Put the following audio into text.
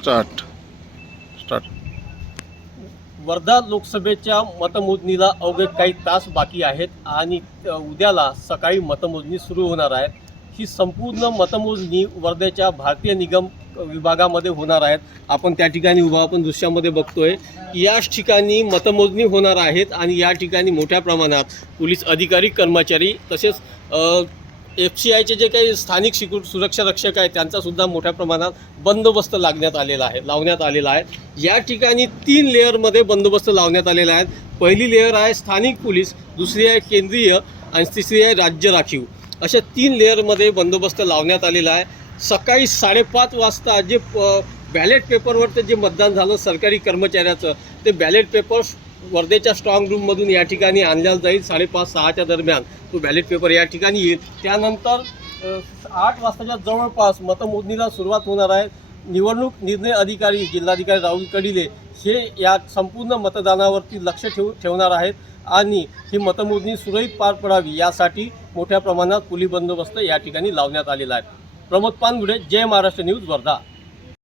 Start. Start. Wardha लोकसभेच्या मतमोजणीला अवघे काही तास बाकी आहेत आणि उद्याला सकाळी मतमोजणी सुरू होणार आहे. ही संपूर्ण मतमोजणी वर्ध्याच्या भारतीय निगम विभागामध्ये होणार आहेत. आपण त्या ठिकाणी उभा आपण दृश्यामध्ये बघतोय. याच ठिकाणी मतमोजणी होणार आहेत आणि या ठिकाणी मोठ्या प्रमाणात पोलीस अधिकारी कर्मचारी तसेच एफ सी आयचे जे काही स्थानिक शिकु सुरक्षा रक्षक आहेत त्यांचासुद्धा मोठ्या प्रमाणात बंदोबस्त लागण्यात आलेला आहे लावण्यात आलेला आहे. या ठिकाणी तीन लेअरमध्ये बंदोबस्त लावण्यात आलेला आहे. पहिली लेअर आहे स्थानिक पोलीस दुसरी आहे केंद्रीय आणि तिसरी आहे राज्य राखीव. अशा तीन लेअरमध्ये बंदोबस्त लावण्यात आलेला आहे. सकाळी साडेपाच वाजता जे बॅलेट पेपरवरचं जे मतदान झालं सरकारी कर्मचाऱ्याचं ते बॅलेट पेपर वर्धेच्या स्ट्रॉंग रूममधून या ठिकाणी आणल्या जाईल. साडेपाच सहाच्या दरम्यान तो बॅलेट पेपर या ठिकाणी येईल. त्यानंतर आठ वाजताच्या जवळपास मतमोजणीला सुरुवात होणार आहे. निवडणूक निर्णय अधिकारी जिल्हाधिकारी राहुल कडिले हे या संपूर्ण मतदानावरती लक्ष ठेवू ठेवणार आहेत. आणि ही मतमोजणी सुरळीत पार पडावी यासाठी मोठ्या प्रमाणात पोलीस बंदोबस्त या ठिकाणी लावण्यात आलेला आहे. प्रमोद पानगुडे जय महाराष्ट्र न्यूज वर्धा.